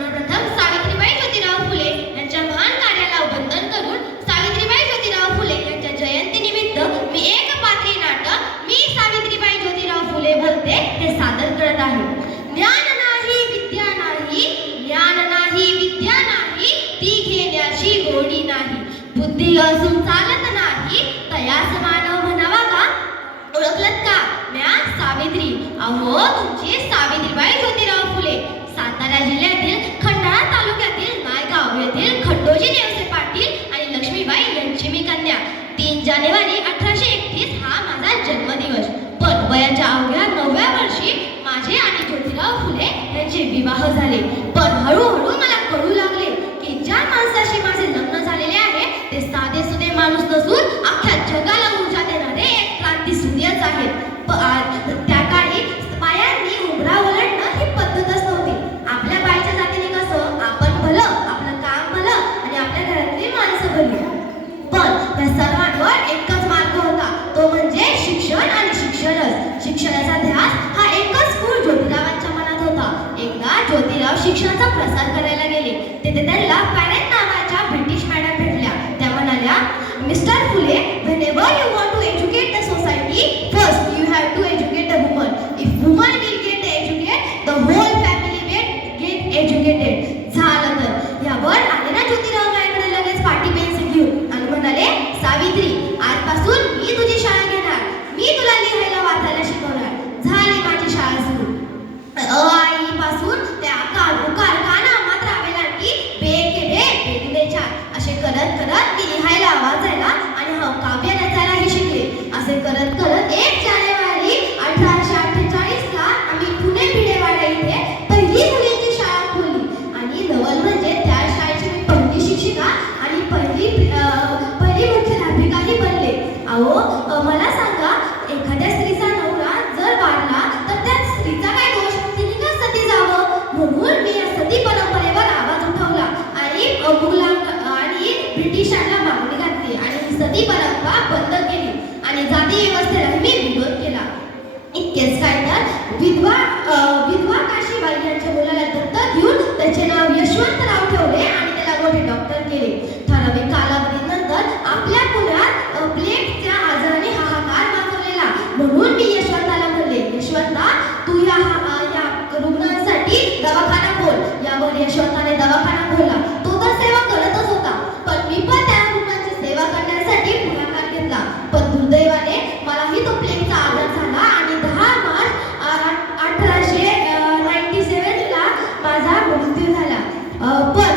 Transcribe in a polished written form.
सर्वप्रथम सावित्रीबाई ज्योतिराव फुले यांच्या महान कार्याला वंदन करून सावित्रीबाई ज्योतिराव फुले यांच्या जयंतीनिमित्त मी एक पात्री नाटक मी सावित्रीबाई ज्योतिराव फुले भलते हे सादर करत आहे. ज्ञान नाही विद्या नाही, ज्ञान नाही विद्या नाही, ती घेण्याची गोडी नाही. बुद्धी असून चालत नाही, तयास मानव म्हणावा का? ओळखलत का? म्या सावित्री. अहो तुमची सावित्रीबाई ज्योतिराव फुले सातारा जिल्ह्यातील खंडाळा तालुक्यातील नायगाव येथील खंडोजी नेवसे पाटील आणि लक्ष्मीबाई यांची मी कन्या. 3 जानेवारी 1831 हा माझा जन्मदिवस. पण वयाच्या अवघ्या 9व्या वर्षी माझे आणि ज्योतिराव फुले यांचे विवाह झाले. पण हळूहळू मला कळू लागले की ज्या माणसाशी माझे लग्न झालेले आहे ते साधे सुधे माणूस नसून अख्ख्या जगाला ऊर्जा देणारे एक क्रांती सूर्यच आहेत. त्या काळी बायांनी उमरा वलटणं ही पद्धतच नव्हती. आपल्या बाईच्या जातीने कसं आपण भलं, आपलं काम भलं आणि आपल्या घरातली माणसं भली. पण त्या सर्वांवर एकच मार्ग होता, तो म्हणजे शिक्षण आणि शिक्षणच. शिक्षणाचा ध्यास हा एकच मूळ ज्योतिरावांच्या मनात होता. एकदा ज्योतिराव शिक्षणाचा प्रसार करायला गेले. तेथे त्यांना पॅरेंट नावाच्या ब्रिटिश मॅडम भेटल्या. त्या म्हणाल्या, mister Phule, whenever you want to educate the society, first you have to educate the woman. If woman will get educated, the whole family will get educated. झालं तर यावर आले ना ज्योतिराव माझ्याकडे लगेच पाटी पेन्सिल घेऊन आणि म्हणाले, सावित्री, आजपासून मी तुझी शाळा घेणार. मी तुला लिहायला वाचायला शिकवणार. झाली माझी शाळा सुरू. आई पासून त्या आकार उकार काना मात्रा वेलांटी बे के बे बेदुले चार असे करत करत मी लिहायला वाचायला आणि काव्य रचायलाही शिकले. असे करत करत 1 जानेवारी 1848 ला आम्ही पुणे भिडेवाडा इथे पहिली मुलींची शाळा खोलली. आणि नवल म्हणजे त्या शाळेची मी पहिली शिक्षिका आणि पहिली मुख्याध्यापिकाही बनले. अहो मला सांगा, एखाद्या स्त्रीचा नवरा जर वाढला तर त्या स्त्रीचा काय दोष? तिने का सती जावं? म्हणून मी या सती परंपरेवर आवाज उठवला आणि ब्रिटिशांना मागणी घातली आणि ही सती परंपरा बंद केली आणि जाती व्यवस्थेला मी विरोध केला. इतकेच काय तर विधवा काशीबाई यांच्या मुलाला दत्तक घेऊन त्याचे नाव यशवंतराव ठेवले आणि त्याला मोठे डॉक्टर केले. ठराविक कालावधीनंतर आपल्या पुण्यात प्लेगच्या आजाराने हाहाकार माजवलेला. म्हणून मी यशवंताला म्हणले, यशवंता, तू या रुग्णांसाठी दवाखाना खोल. यावर यशवंताने दवाखाना खोलला. तो तर सेवा करतच होता, पण मी पण त्या रुग्णांची सेवा करण्यासाठी पुढाकार घेतला. पण दुर्दैवाने मलाही तो प्लेगचा आजार झाला आणि 10 मार्च 1897 ला माझा मृत्यू झाला. पण